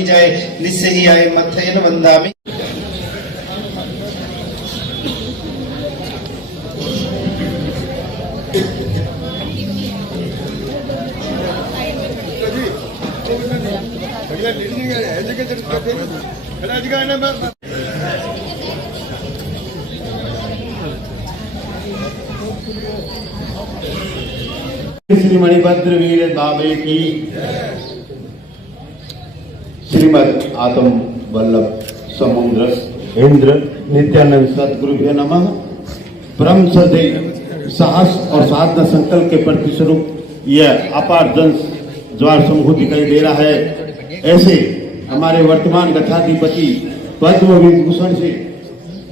बनी जाए। निस्से ही आए मथयन वंदामि। श्री मणिभद्र वीर बाबे की श्रीमद आत्म वल्लभ समुद्र इंद्र नित्यानंद सदगुरुभ्यो नमः। परम श्रद्धेय साहस और साधना संकल्प के प्रति स्वरूप यह अपार जन ज्वार समूह दिखाई दे रहा है। ऐसे हमारे वर्तमान गठाधिपति पद्म विभूषण से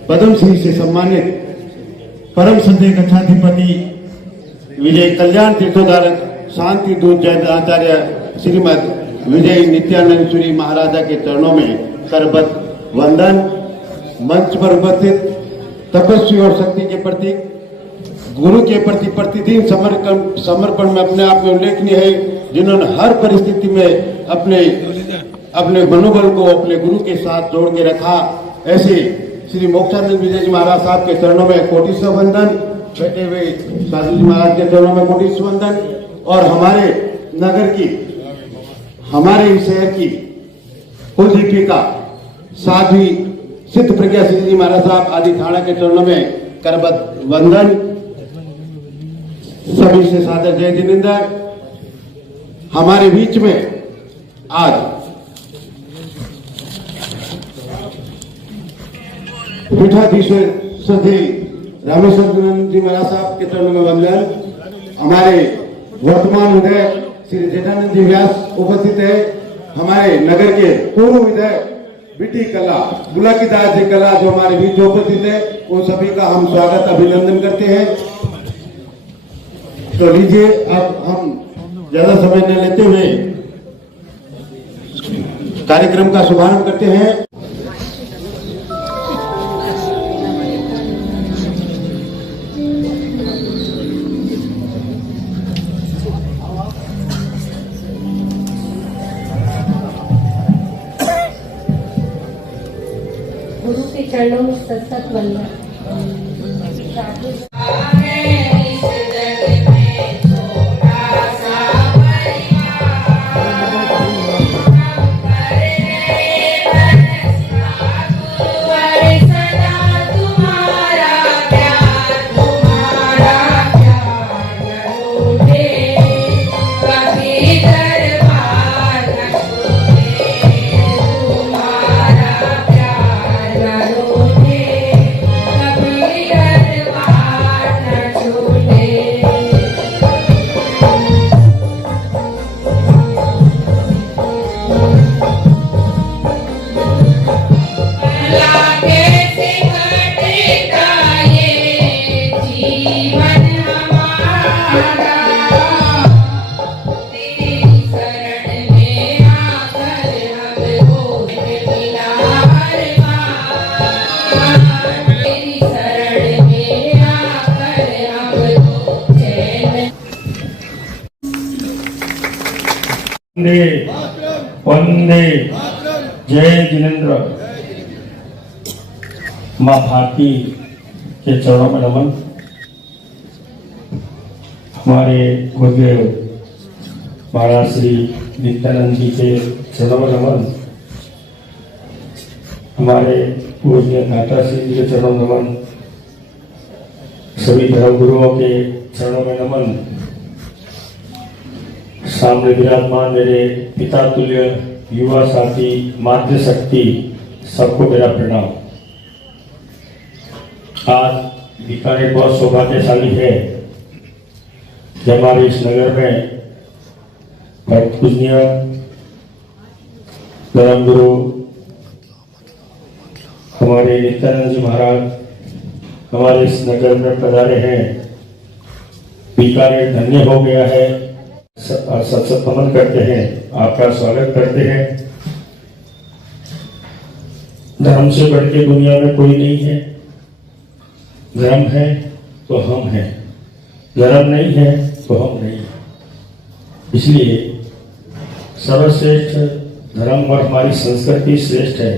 पद्मश्री से सम्मानित परम श्रद्धेय गठाधिपति विजय कल्याण तीर्थोधारक शांति दूत जय आचार्य श्रीमद विजय नित्यानंद सूरी महाराजा के चरणों में करबद्ध वंदन। मंच पर उपस्थित तपस्वी और शक्ति के प्रति गुरु के प्रति प्रतिदिन समर्पण में अपने आप में उल्लेखनीय है, जिन्होंने हर परिस्थिति में अपने मनोबल को अपने गुरु के साथ जोड़ के रखा। ऐसे श्री मोक्षानंद विजय जी महाराज साहब के चरणों में कोटि वंदन। बैठे हुए साधु जी महाराज के चरणों में कोटि वंदन। और हमारे नगर की, हमारे शहर की कुलदीपिका साध्वी सिद्ध प्रज्ञा सिंह जी महाराज साहब आदि थाना के चरणों में करबद्ध वंदन। सभी से सादर जय जिनेंद्र। हमारे बीच में आज पीठाधीश्वर श्रद्धेय रामेश्वर जी महाराज साहब के चरणों में वंदन। हमारे वर्तमान विधायक श्री जेठानंद जी व्यास उपस्थित है। हमारे नगर के पूर्व विधायक बीटी कला बुलाकीदास जी कला जो हमारे बीच उपस्थित है, उन सभी का हम स्वागत अभिनंदन करते हैं। तो लीजिए अब हम ज्यादा समय न लेते हुए कार्यक्रम का शुभारंभ करते हैं। गुरु के चरणों में सतसत वंदन। वंदे जय जिनेंद्र। माँ भारती के चरणों में नमन। हमारे गुरुदेव महाराज श्री नित्यानंद जी के चरणों में नमन। हमारे पूज्य माता श्री जी के चरणों में नमन। सभी धर्म गुरुओं के चरणों में नमन। सामने विराजमान मेरे पिता तुल्य युवा साथी मातृ शक्ति, सबको मेरा प्रणाम। आज बीकानेर बहुत सौभाग्यशाली है कि हमारे इस नगर में परम पूज्य धर्म गुरु हमारे नित्यानंद जी महाराज हमारे इस नगर में पधारे हैं। बीकानेर धन्य हो गया है। सत नमन करते हैं, आपका स्वागत करते हैं। धर्म से बढ़ के दुनिया में कोई नहीं है। धर्म है तो हम हैं, धर्म नहीं है तो हम नहीं हैं। इसलिए सर्वश्रेष्ठ धर्म और हमारी संस्कृति श्रेष्ठ है,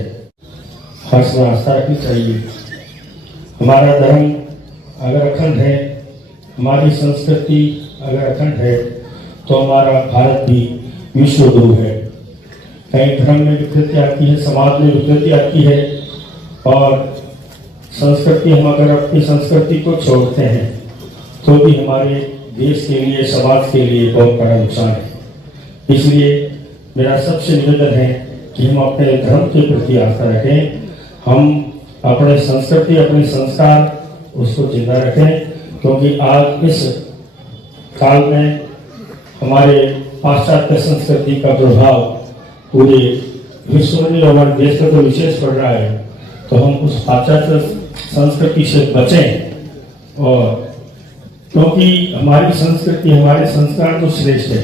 हर्ष में आस्था रखनी चाहिए। हमारा धर्म अगर अखंड है, हमारी संस्कृति अगर अखंड है, तो हमारा भारत भी विश्व गुरु है। कहीं धर्म में विकृति आती है, समाज में विकृति आती है, और संस्कृति हम अगर अपनी संस्कृति को छोड़ते हैं तो भी हमारे देश के लिए, समाज के लिए बहुत बड़ा नुकसान है। इसलिए मेरा सबसे निवेदन है कि हम अपने धर्म के प्रति आस्था रखें, हम अपने संस्कृति, अपने संस्कार उसको जिंदा रखें, क्योंकि आज इस काल में हमारे पाश्चात्य संस्कृति का प्रभाव पूरे विश्व में, हमारे देश में तो विशेष पड़ रहा है। तो हम उस पाश्चात्य संस्कृति से बचें, और क्योंकि हमारी संस्कृति, हमारे संस्कार तो श्रेष्ठ है।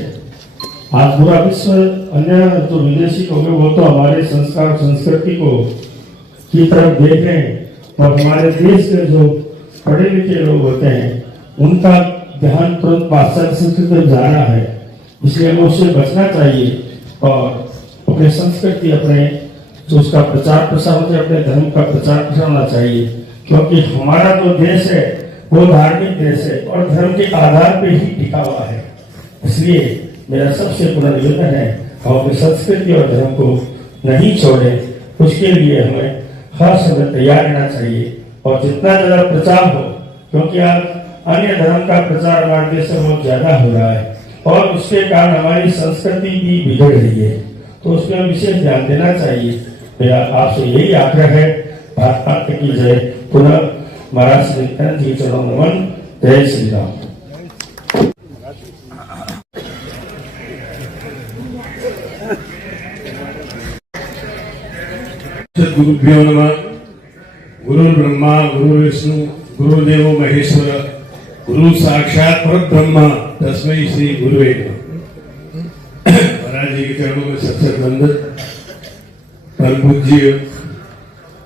आज पूरा विश्व, अन्य जो विदेशी लोग हैं वो तो हमारे संस्कार संस्कृति को की तरफ देख रहे हैं, और हमारे देश के जो पढ़े लिखे लोग होते हैं उनका ध्यान तुरंत पाश्चात्य संस्कृति में जा रहा है। इसलिए हमें उससे बचना चाहिए और अपने संस्कृति, अपने जो उसका प्रचार प्रसार होता है, अपने धर्म का प्रचार प्रसार होना चाहिए, क्योंकि हमारा जो देश है वो धार्मिक देश है और धर्म के आधार पर ही टिका हुआ है। इसलिए मेरा सबसे बड़ा निवेदन है हम अपनी संस्कृति और धर्म को नहीं छोड़ें। उसके लिए हमें हर समय तैयार रहना चाहिए, और जितना ज्यादा प्रचार हो, क्योंकि आज अन्य धर्म का प्रचार हमारे देश में बहुत ज्यादा हो रहा है और उसके कारण हमारी संस्कृति भी बिगड़ रही है, तो उसमें विशेष ध्यान देना चाहिए। मेरा आपसे यही आग्रह है। भारत माता की जय। पुनः महाराज श्री नित्यानंद जी चरणों में नमन। जय श्री राम। सद्गुरुभ्यो नमः। गुरु ब्रह्मा गुरु विष्णु गुरुदेवो महेश्वर गुरु साक्षात परब्रह्म तस्मै श्री गुरुवे नमः। महाराज जी के चरणों में सबसे वंदन। परम पूज्य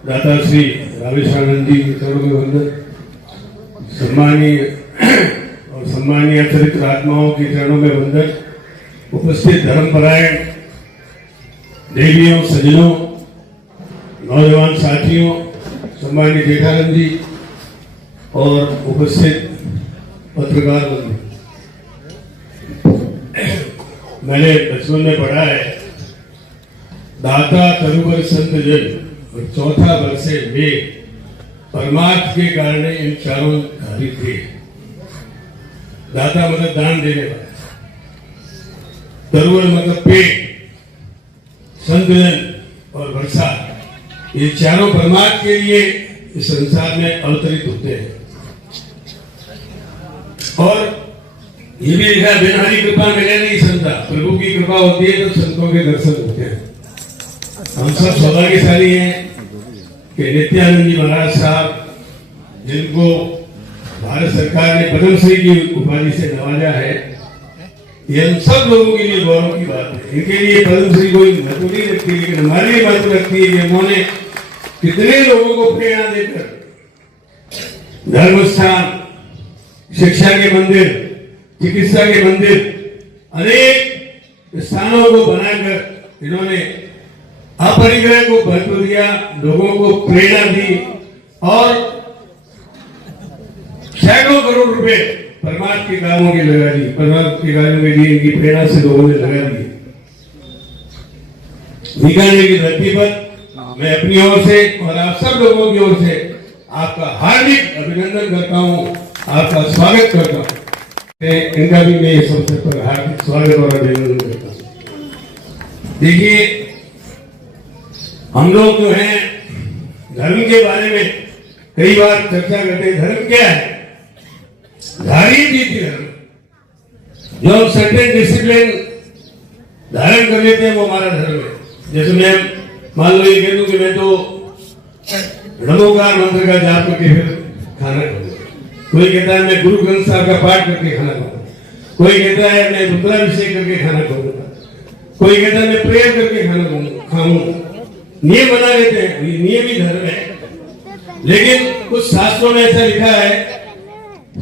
दाता श्री रामेश्वरानंद जी के चरणों में वंदन। सम्मानीय और सम्मानीय चरित्र आत्माओं के चरणों में वंदन। उपस्थित धर्मपरायण देवियों, सज्जनों, नौजवान साथियों, सम्मानित जेठानंद जी और उपस्थित पत्रकार बंधु, मैंने बचपन में पढ़ा है, दाता तरुवर संत जन और चौथा वर्षे वे परमार्थ के कारण इन चारों धारी थे। दाता मतलब दान देने वाला, तरुवर मतलब पेड़, संत जन और वर्षा, ये चारों परमार्थ के लिए इस संसार में अवतरित होते हैं। और ये भी लिखा, बिना हरी कृपा मिले नहीं संता, प्रभु की कृपा होती है तो संतों के दर्शन होते हैं। हम सब सौभाग्यशाली हैं कि नित्यानंद जी महाराज साहब, जिनको भारत सरकार ने पद्मश्री की उपाधि से नवाजा है, ये हम सब लोगों के लिए गौरव की बात है। इनके लिए पद्मश्री कोई महत्व नहीं रखती, लेकिन हमारे लिए महत्व रखती है कि उन्होंने कितने लोगों को प्रेरणा देकर धर्म स्थान, शिक्षा के मंदिर, चिकित्सा के मंदिर, अनेक स्थानों को बनाकर इन्होंने अपरिग्रह को महत्व दिया, लोगों को प्रेरणा दी और सैकड़ों करोड़ रुपए परमार्थ के कामों के लगा दी, परमार्थ के कार्यों के लिए इनकी प्रेरणा से लोगों ने लगा दी। बीकानेर की धरती पर मैं अपनी ओर से और आप सब लोगों की ओर से आपका हार्दिक अभिनंदन करता हूं, आपका स्वागत करता हूं। इनका भी मैं इस अवसर पर हार्दिक स्वागत और अभिनंदन करता हूं। देखिए, हम लोग जो हैं धर्म के बारे में कई बार चर्चा करते हैं। धर्म क्या है? धारी थी धर्म, जो हम सर्टेन डिसिप्लिन धारण कर लेते हैं वो हमारा धर्म है। जैसे मैं मान लो ये कह दूं कि मैं तो नमोकार मंत्र का जाप करके फिर खाना खाऊंगा, कोई कहता है मैं गुरु ग्रंथ साहब का पाठ करके खाना खाऊंगा, कोई कहता है मैं रुद्राभिषेक करके खाना खाऊंगा, कोई कहता है मैं प्रेयर करके खाना खाऊंगा। नियम बना लेते हैं, ये नियम ही धर्म है। लेकिन कुछ शास्त्रों में ऐसा लिखा है,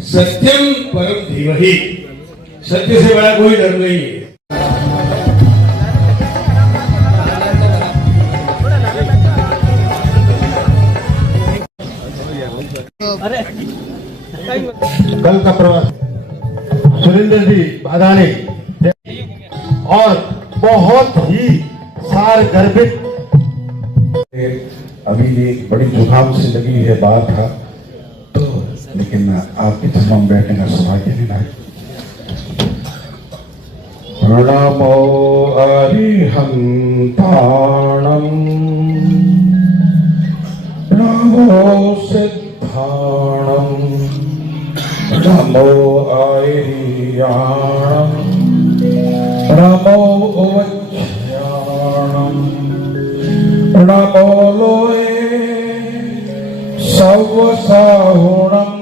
सत्यम परम धीमहि, सत्य से बड़ा कोई धर्म नहीं है। कल का प्रवास सुरेंद्र जी बाधाने और बहुत ही सार गर्भित। अभी ये बड़ी जुकाम से लगी है बात था तो, लेकिन आपके तमाम बैठने का सौभाग्य मिला है। प्रणमो अरिहंताणम् नमो सिद्धाणम् नमो आयर्याणम् नमो उवच्याणम् नमो लोये सवसाहुणम्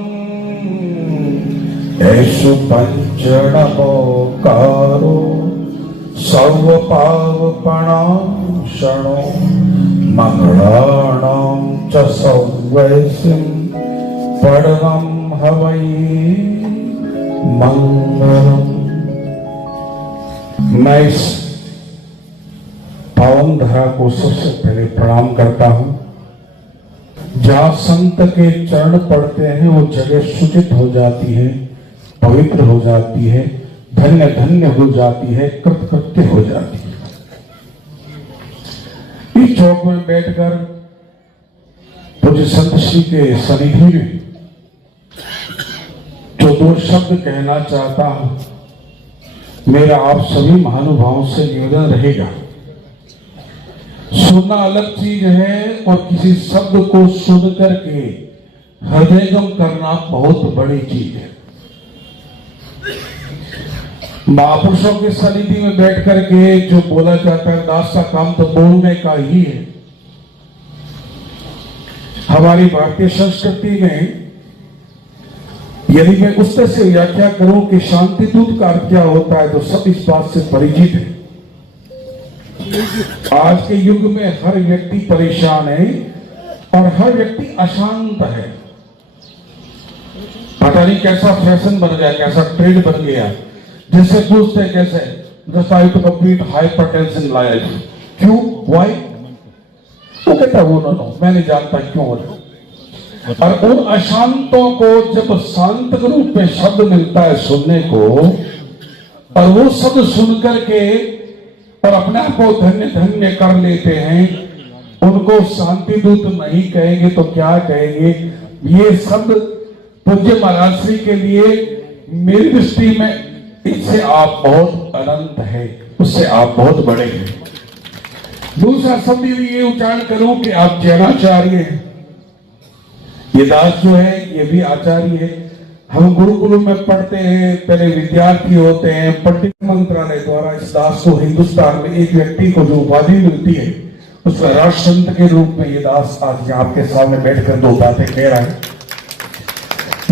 येषु पंच नमोकारो सर्वपावपणाशनो मंगलानां च सौवैसिं परमं हवै मंगलम्। मैं इस पावन धरा को सबसे पहले प्रणाम करता हूं। जहां संत के चरण पड़ते हैं वो जगह सूचित हो जाती है, पवित्र हो जाती है, धन्य धन्य हो जाती है, कृतकृत्य हो जाती है। इस चौक में बैठकर पूज्य संत श्री के सनिधि में जो दो शब्द कहना चाहता हूं, मेरा आप सभी महानुभावों से निवेदन रहेगा। सुनना अलग चीज है और किसी शब्द को सुन करके हृदयगम करना बहुत बड़ी चीज है। महापुरुषों के सनिधि में बैठ करके जो बोला जाता है, दास का काम तो बोलने का ही है। हमारी भारतीय संस्कृति में यदि मैं उस तरह से व्याख्या करूं कि शांति दूत का अर्थ क्या होता है, तो सब इस बात से परिचित है। आज के युग में हर व्यक्ति परेशान है और हर व्यक्ति अशांत है। पता नहीं कैसा फैशन बन गया, कैसा ट्रेंड बन गया। जिससे पूछते हैं कैसे, just I to complete hypertension life, क्यों, व्हाई? वो कहता वो नो, मैं नहीं जानता क्यों हो रहा। और उन अशांतों को जब शांत रूप में शब्द मिलता है सुनने को, और वो शब्द सुन करके और अपने आप को धन्य धन्य कर लेते हैं, उनको शांति दूत नहीं कहेंगे तो क्या कहेंगे? ये शब्द पूज्य महाराज श्री के लिए मेरी दृष्टि में इससे आप बहुत अनंत है, उससे आप बहुत बड़े हैं। दूसरा शब्द ये उच्चारण करूं कि आप जैनाचार्य हैं। ये दास जो है ये भी आचार्य है। हम गुरुकुल में पढ़ते हैं, पहले विद्यार्थी होते हैं। पंडित मंत्रालय द्वारा इस दास को हिंदुस्तान में एक व्यक्ति को जो उपाधि मिलती है, उसका राष्ट्रसंत के रूप में ये दास आज आपके सामने बैठकर दो बातें कह रहा है।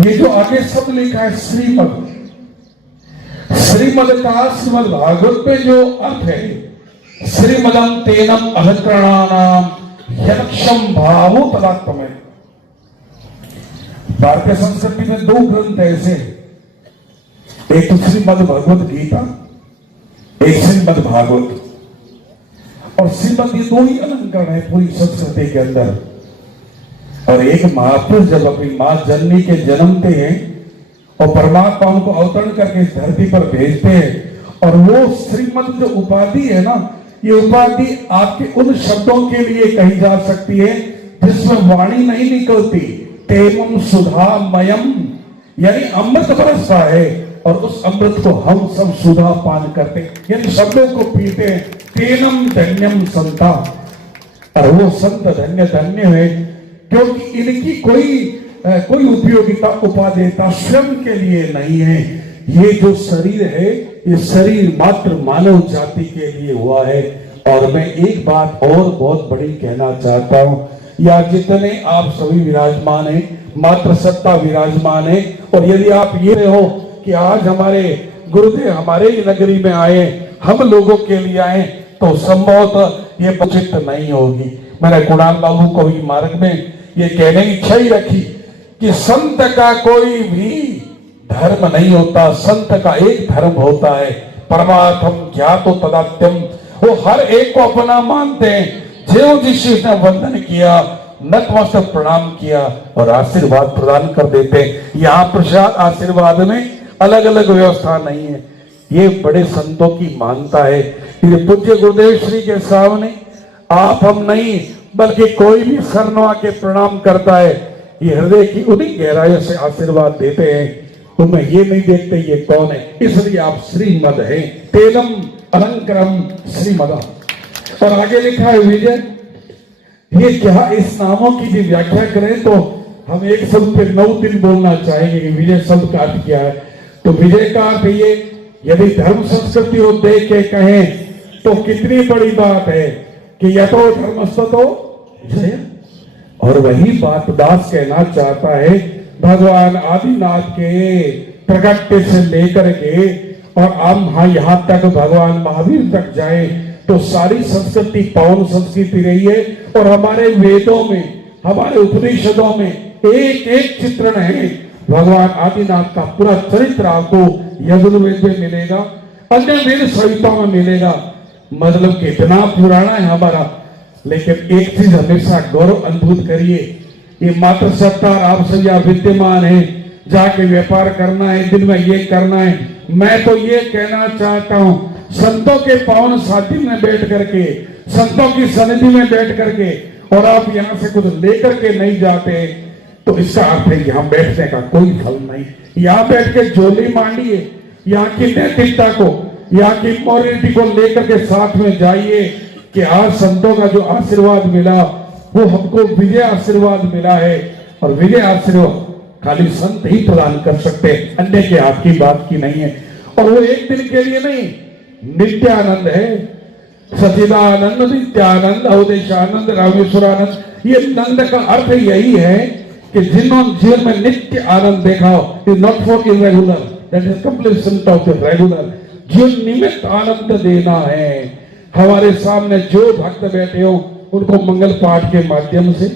ये जो आगे शब्द लिखा है श्रीमद, श्रीमद का श्रीमद भागवत में जो अर्थ है, श्रीमदम तेनम अहंकरणानाम यक्षम भावो तदात्मय। भारतीय संस्कृति में दो ग्रंथ ऐसे, एक तो श्रीमद भगवत गीता, एक श्रीमद भागवत। और श्रीमद ये दो ही अलंकरण है पूरी संस्कृति के अंदर। और एक महापुरुष जब अपनी मां जननी के जन्मते हैं और परमात्मा उनको अवतरण करके इस धरती पर भेजते हैं, और वो श्रीमद जो उपाधि है ना, ये उपाधि आपके उन शब्दों के लिए कही जा सकती है जिसमें वाणी नहीं निकलती। तेमम सुधामयम, यानी अमृत बरसता है और उस अमृत को हम सब सुधा पान करते, यानी शब्दों को पीते। तेनम धन्यम संता, और वो संत धन्य धन्य है क्योंकि इनकी कोई उपयोगिता उपादेयता स्वयं के लिए नहीं है। ये जो शरीर है, ये शरीर मात्र मानव जाति के लिए हुआ है। और मैं एक बात और बहुत बड़ी कहना चाहता हूं, या जितने आप सभी विराजमान हैं, मात्र सत्ता विराजमान है। और यदि आप ये हो कि आज हमारे गुरुदेव हमारे ही नगरी में आए, हम लोगों के लिए आए, तो संभवतः ये उचित नहीं होगी। मैंने कुणाल बाबू को भी मार्ग में ये कहने की इच्छा ही रखी कि संत का कोई भी धर्म नहीं होता, संत का एक धर्म होता है, परमार्थम ज्ञातो तदात्यम। वो हर एक को अपना मानते हैं। जो जिसने वंदन किया नतमस्तक प्रणाम किया और आशीर्वाद प्रदान कर देते हैं। यहाँ प्रसाद आशीर्वाद में अलग अलग व्यवस्था नहीं है, ये बड़े संतों की मानता है। ये पूज्य गुरुदेव श्री के सामने आप हम नहीं बल्कि कोई भी शरणवा के प्रणाम करता है, ये हृदय की उन्हीं गहराइयों से आशीर्वाद देते हैं, उनमें ये नहीं देखते ये कौन है। इसलिए आप श्रीमद हैं, तेलम अलंकरम श्रीमदा। और आगे लिखा है विजय। ये क्या, इस नामों की भी व्याख्या करें तो हम एक शब्द पे 9 दिन बोलना चाहेंगे कि विजय शब्द का अर्थ क्या है। तो विजय का अर्थ ये, यदि धर्म संस्कृति को देख के कहें तो कितनी बड़ी बात है कि यतो धर्मस्ततो जय। और वही बात दास कहना चाहता है, भगवान आदिनाथ के प्रगट्य से लेकर के और हम यहाँ तक भगवान महावीर तक जाए तो सारी संस्कृति पावन संस्कृति रही है। और हमारे वेदों में, हमारे उपनिषदों में एक एक चित्रण है भगवान आदिनाथ का। पूरा चरित्र आपको यजुर्वेद में मिलेगा, अन्य वेद संहिताओं में मिलेगा। मतलब कितना पुराना है हमारा। लेकिन एक चीज हमेशा गौरव अनुभूत करिए, ये मात्र सत्ता आप सब यहाँ विद्यमान है, जाके व्यापार करना है, दिन में ये करना है। मैं तो ये कहना चाहता हूँ, संतों के पावन साथी में बैठ करके, संतों की सनिधि में बैठ करके और आप यहाँ से कुछ लेकर के नहीं जाते तो इसका अर्थ है यहाँ बैठने का कोई फल नहीं। यहाँ बैठ के झोली मांडिए, यहाँ की नैतिकता को, यहाँ की मॉरलिटी को लेकर के साथ में जाइए कि आज संतों का जो आशीर्वाद मिला वो हमको विजय आशीर्वाद मिला है। और विजय आशीर्वाद खाली संत ही प्रदान कर सकते, अन्य के आपकी बात की नहीं है। और वो एक दिन के लिए नहीं, नित्यानंद है, सचिदानंद, नित्यानंद, अवधेशानंद, रामेश्वरानंद। ये नंद का अर्थ यही है कि जिन्होंने जीवन में नित्य आनंद देखा हो, is not for irregular, that is completion of the regular. जो निमित्त आनंद देना है, हमारे सामने जो भक्त बैठे हो उनको मंगल पाठ के माध्यम से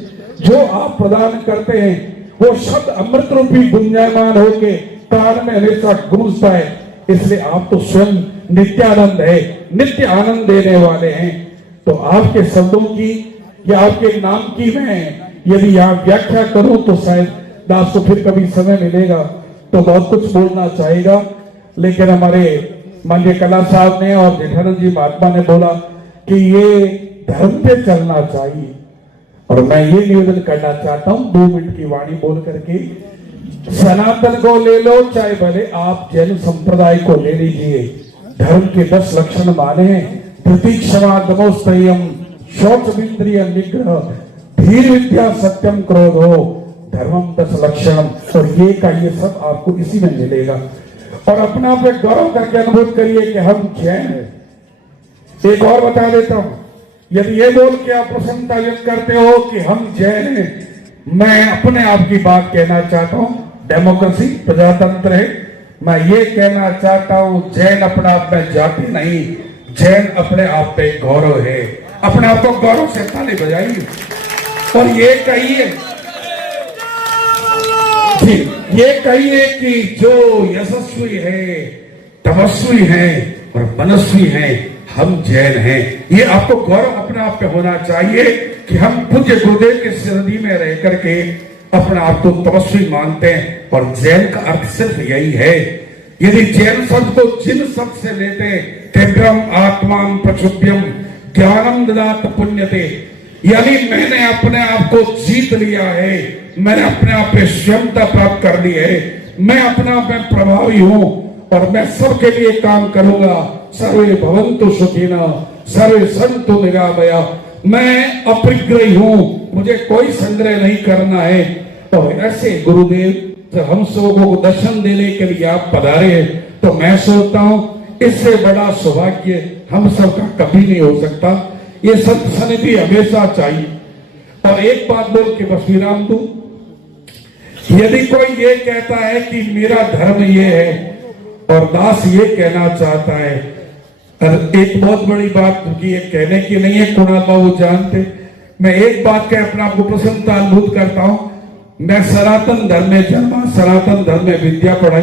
जो आप प्रदान करते हैं वो शब्द अमृत रूपी गुंजायमान होके प्राण में हमेशा गूंजता है। इसलिए आप तो स्वयं नित्यानंद है, नित्य आनंद देने वाले हैं। तो आपके शब्दों की या आपके नाम की मैं यदि यहाँ व्याख्या करूं तो शायद दास को फिर कभी समय मिलेगा तो बहुत कुछ बोलना चाहेगा। लेकिन हमारे माननीय कला साहब ने और जेठानंद जी महात्मा ने बोला कि ये धर्म पे चलना चाहिए। और मैं ये निवेदन करना चाहता हूं 2 मिनट की वाणी बोल करके, सनातन को ले लो चाहे भले आप जैन संप्रदाय को ले लीजिए। धर्म के 10 लक्षण माने हैं, प्रतीक्षमा दमोस्तयम, शौच इंद्रिय निग्रह, धीर विद्या सत्यम क्रोधो, धर्मम 10 लक्षण। और ये का ये सब आपको इसी में मिलेगा। और अपना पे गौरव करके अनुभव करिए कि हम जैन हैं। एक और बता देता हूं, यदि ये बोल के आप प्रसन्नता व्यक्त करते हो कि हम जैन हैं, मैं अपने आप की बात कहना चाहता हूं, डेमोक्रेसी प्रजातंत्र है, मैं ये कहना चाहता हूं जैन अपने आप में जाति नहीं, जैन अपने आप पे गौरव है। अपने आप को गौरव से ताली बजाइए और ये कहिए जी, ये कहिए कि जो यशस्वी है, तपस्वी है और मनस्वी है, हम जैन हैं। ये आपको गौरव अपने आप पे होना चाहिए कि हम पूज्य गुरुदेव के सन्निधि में रह करके अपने आप को तपस्वी मानते हैं। और जैन का अर्थ सिर्फ यही है। यदि जैन शब्द को जिन शब्द से लेते, तीव्रम आत्मान प्रक्षुभ्यम ज्ञानम ददात पुण्यते, यानी मैंने अपने आप को जीत लिया है, मैंने अपने आप पे क्षमता प्राप्त कर ली है, मैं अपने आप में प्रभावी हूं और मैं सबके लिए काम करूंगा। सर्वे भवन्तु सुखिनः, सर्वे सन्तु निरामया। मैं अपरिग्रही हूं, मुझे कोई संग्रह नहीं करना है। और ऐसे गुरुदेव जब हम सबों को दर्शन देने के लिए आप पधारे तो मैं सोचता हूं इससे बड़ा सौभाग्य हम सबका कभी नहीं हो सकता। ये संत सनिधि हमेशा चाहिए। और एक बात बोल के बस विराम दूं, यदि कोई ये कहता है कि मेरा धर्म ये है और दास ये कहना चाहता है, एक बहुत बड़ी बात ये कहने की नहीं है, कुणाल बाबू जानते, मैं एक बात कह अपने आप को प्रसन्नता अनुभूत करता हूं। मैं सनातन धर्म में जन्मा, सनातन धर्म में विद्या पढ़ाई,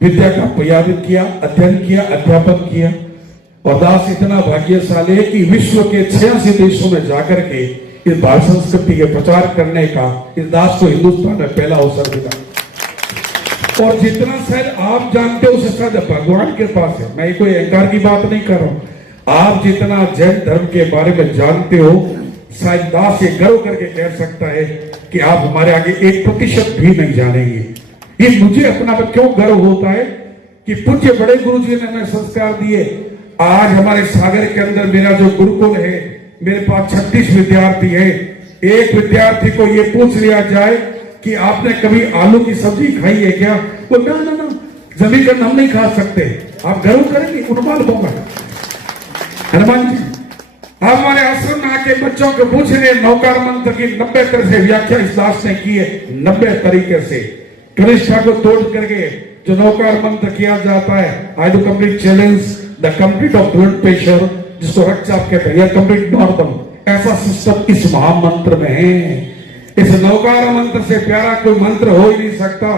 विद्या का प्रयास किया, अध्ययन किया, अध्यापन किया। और दास इतना भाग्यशाली है कि विश्व के 86 देशों में जाकर के इस भारत संस्कृति के प्रचार करने का इस दास को हिंदुस्तान में पहला अवसर मिला। और जितना शायद आप जानते हो उससे शायद भगवान के पास है। मैं कोई अहंकार की बात नहीं कर रहा हूं। आप जितना जैन धर्म के बारे में जानते हो शायद दास ये गर्व करके कह सकता है कि आप हमारे आगे 1% भी नहीं जानेंगे। ये मुझे अपना पर क्यों गर्व होता है कि पूज्य बड़े गुरु जी ने हमें संस्कार दिए। आज हमारे सागर के अंदर मेरा जो गुरुकुल है, मेरे पास 36 विद्यार्थी है। एक विद्यार्थी को ये पूछ लिया जाए कि आपने कभी आलू की सब्जी खाई है क्या, तो ना ना ना, जमीन का हम नहीं खा सकते। आप गर्व करेंगे, उन्माद होगा। हनुमान जी आप हमारे आश्रम में आके बच्चों को पूछ रहे नौकार मंत्र की 90 तरह से व्याख्या इस दास ने की है। 90 तरीके से कनिष्ठा को तोड़ करके जो नौकार मंत्र किया जाता है, I do complete challenge the complete of blood pressure, जिसको रक्तचाप कहते हैं, कंप्लीट नॉर्मल, ऐसा सिस्टम इस महामंत्र में है। इस नौकार मंत्र से प्यारा कोई मंत्र हो ही नहीं सकता।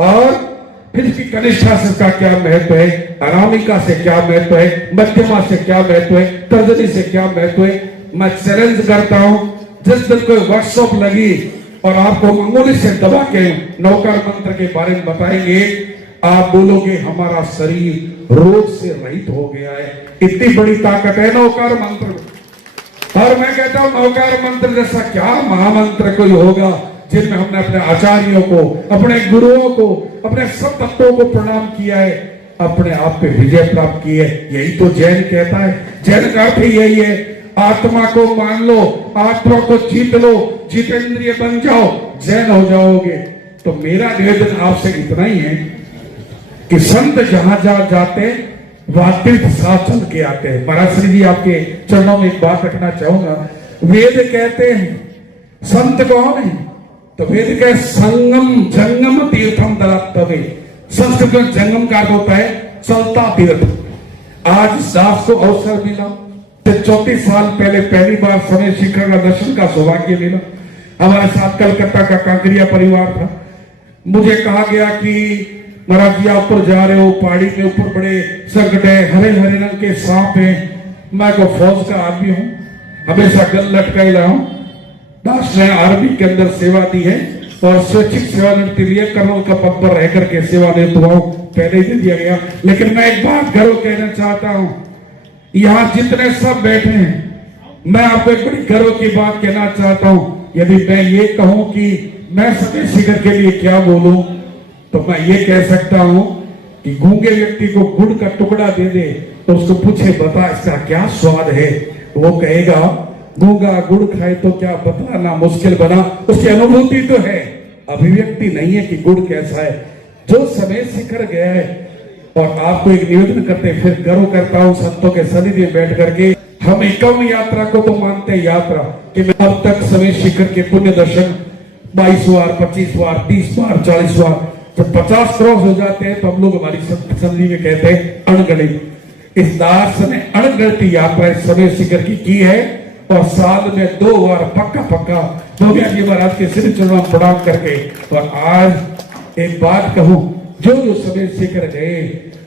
और फिर इसकी कनिष्ठा से इसका क्या महत्व है, अनामिका से क्या महत्व है, मध्यमा से क्या महत्व है, तर्जनी से क्या महत्व है। मैं चैलेंज करता हूं, जिस दिन कोई वर्कशॉप लगी और आपको अंगुली से दबा के नौकार मंत्र के बारे में बताएंगे, आप बोलोगे हमारा शरीर रोग से रहित हो गया है। इतनी बड़ी ताकत है नौकार मंत्र। और मैं कहता हूं नौकार मंत्र जैसा क्या महामंत्र कोई होगा जिनमें हमने अपने आचार्यों को, अपने गुरुओं को, अपने सब तत्वों को प्रणाम किया है, अपने आप पे विजय प्राप्त की है। यही तो जैन कहता है। जैन का अर्थ यही है, आत्मा को मान लो, आत्मा को जीत लो, जितेंद्रिय बन जाओ, जैन हो जाओगे। तो मेरा निवेदन आपसे इतना ही है कि संत जहां जहां जाते वहां तीर्थ साथ चल के आते हैं। महाराज श्री जी आपके चरणों में एक बात रखना चाहूंगा। वेद कहते हैं संत कौन है, तो वेद कहे संगम जंगम तीर्थम दलात्तवे। संस्कृत में जंगम का अर्थ होता है चलता तीर्थ। आज दास को अवसर मिला, 34 साल पहले पहली बार समय शिखर का दर्शन का सौभाग्य मिला। हमारे साथ कलकत्ता का कांकरिया परिवार था। मुझे कहा गया कि महाराज जी आप ऊपर जा रहे हो, पहाड़ी के ऊपर बड़े संकट है, हरे हरे रंग के सांप हैं। मैं को फौज का आदमी हूं, हमेशा गल लटका ही रहा हूं। दास ने आर्मी के अंदर सेवा दी है और स्वैच्छिक सेवानिवृत्ति लिए कर्नल का पद पर रह करके सेवा देता हूं, पहले ही दे दिया गया। लेकिन मैं एक बात गर्व कहना चाहता हूं, यहां जितने सब बैठे हैं, मैं आपको एक बड़ी गर्व की बात कहना चाहता हूं। यदि मैं ये कहूं कि मैं समय शिखर के लिए क्या बोलूं, तो मैं ये कह सकता हूं कि गूंगे व्यक्ति को गुड़ का टुकड़ा दे दे तो उसको पूछे बता इसका क्या स्वाद है, वो कहेगा गूंगा गुड़ खाए तो क्या बतलाना मुश्किल बना। उसकी अनुभूति तो है, अभिव्यक्ति नहीं है कि गुड़ कैसा है। जो समय शिखर गया है, और आपको एक निवेदन करते फिर गर्व करता हूं संतों के सन्निधि में बैठ करके, हम एकम यात्रा को तो मानते हैं यात्रा कि मैं अब तक समय शिखर के पुण्य दर्शन 22 बार, 25 बार, 30 बार, 40 बार, जब 50 क्रॉस हो जाते हैं तो हम लोग हमारी सन्निधि में कहते हैं अणगणित। इस दास ने अणगणित यात्रा समय शिखर की है और साल में 2 बार पक्का भोगिया जी महाराज के सिर चरणों में प्रणाम करके। और आज एक बात कहूं, जो समय शिखर गए,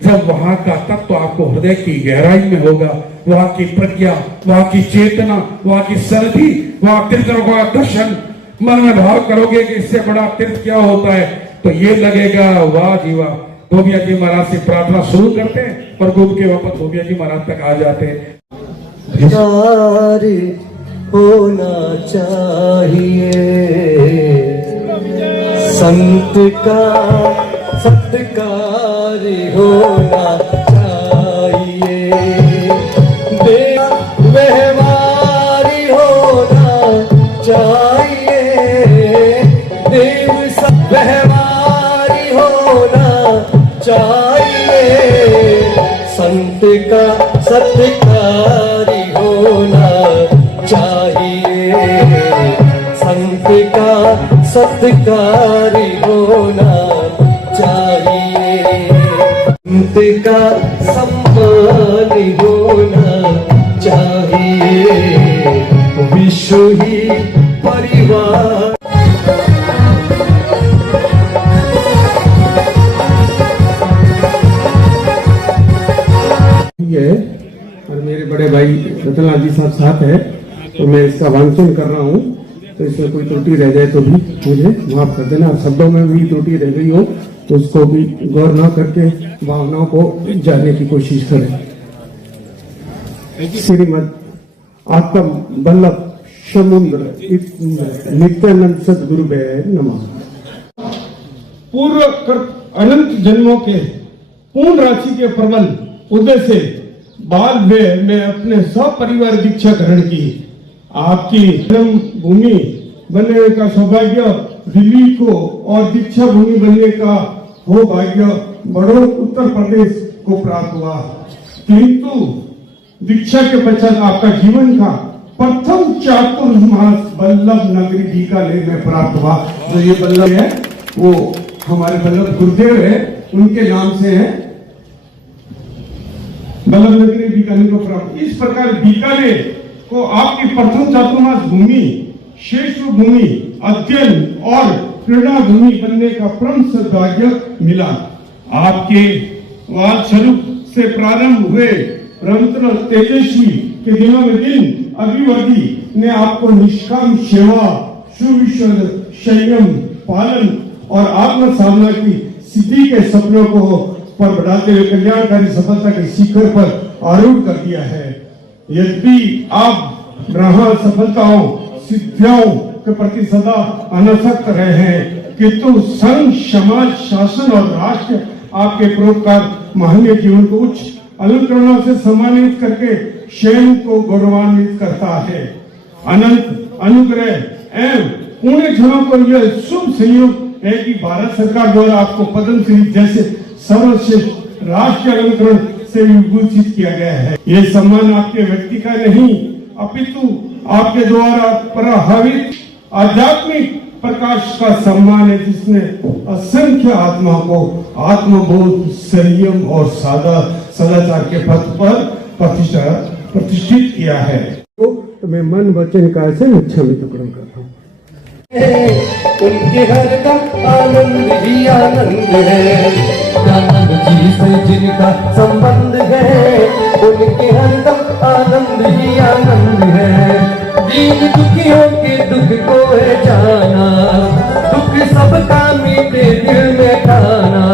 जब वहां का तत्व आपको हृदय की गहराई में होगा, वहां की प्रज्ञा, वहां की चेतना, वहां की सर्दी, वहां तीर्थों का दर्शन, मन में भाव करोगे कि इससे बड़ा तीर्थ क्या होता है, तो ये लगेगा वाह जी वाह। गोबिया जी महाराज से प्रार्थना शुरू करते हैं और घूम के वापस गोबिया जी महाराज तक आ जाते हैं। होना चाहिए संत का सत्कार होना चाहिए, व्यवहारी होना चाहिए, देव व्यवहारी होना चाहिए, संत का सत्कारी होना चाहिए, संत का सत्कारी होना चाहिए, संत का सम्मान होना चाहिए, विश्व ही परिवार। और मेरे बड़े भाई रतनलाल जी साहब साथ है। तो मैं इसका वांछन कर रहा हूँ, तो इसमें कोई त्रुटि रह जाए तो भी मुझे माफ कर देना। शब्दों में भी त्रुटि रह गई हो तो उसको भी गौर न करके भावनाओं को जानने की कोशिश करें। श्रीमद आत्म वल्लभ समुद्र नित्यानंद सदगुरु नमः। पूर्व अनंत जन्मों के पूर्ण राशि के प्रबल उदय से बाल में अपने सपरिवार दीक्षा ग्रहण की। आपकी जन्म भूमि बनने का सौभाग्य दिल्ली को और दीक्षा भूमि बनने का हो भाग्य बड़ौर उत्तर प्रदेश को प्राप्त हुआ, किंतु दीक्षा के पश्चात आपका जीवन का प्रथम चातुर्मास वल्लभ नगरी बीकानेर में प्राप्त हुआ। जो ये वल्लभ है वो हमारे वल्लभ गुरुदेव है, उनके नाम से है वल्लभ नगरी बीकानेर को प्राप्त। इस प्रकार बीकानेर को आपकी प्रथम चातुर्मास भूमि, श्रेष्ठ भूमि, अध्ययन और प्रेरणा भूमि बनने का परम सौभाग्य मिला। आपके वाद स्वरूप से प्रारंभ हुए रंत्र तेजस्वी के दिनों में दिन अभिवर्धी ने आपको निष्काम सेवा, सुविचार, संयम पालन और आत्म साधना की सिद्धि के सपनों को पर बढ़ाते हुए कल्याणकारी सफलता के शिखर पर आरूढ़ कर दिया है। यद्यपि आप ग्रह सफलताओं सिद्धियों के प्रति सदा अनासक्त रहे हैं, किंतु संघ, समाज, शासन और राष्ट्र आपके परोपकार महनीय जीवन को उच्च अलंकरणों से सम्मानित करके स्वयं को गौरवान्वित करता है। अनंत अनुग्रह एवं पुण्य क्षणों को यह शुभ संयोग है कि भारत सरकार द्वारा आपको पद्म श्री जैसे सर्वश्रेष्ठ राष्ट्रीय अलंकरण से विभूषित किया गया है। ये सम्मान आपके व्यक्ति का नहीं, अपितु आपके द्वारा प्रभावित आध्यात्मिक प्रकाश का सम्मान है, जिसने असंख्य आत्मा को आत्मबोध, संयम और सदाचार के पथ पर प्रतिष्ठित किया है। तो मैं मन वचन काया से मिच्छामि दुक्कडम करता हूँ। उनके हर दम आनंद ही आनंद है, आनंद जी से जिनका संबंध है, उनके हर दम आनंद ही आनंद है। दीन दुखियों के दुख को है जाना, दुख सबका मीठे दिल में खाना।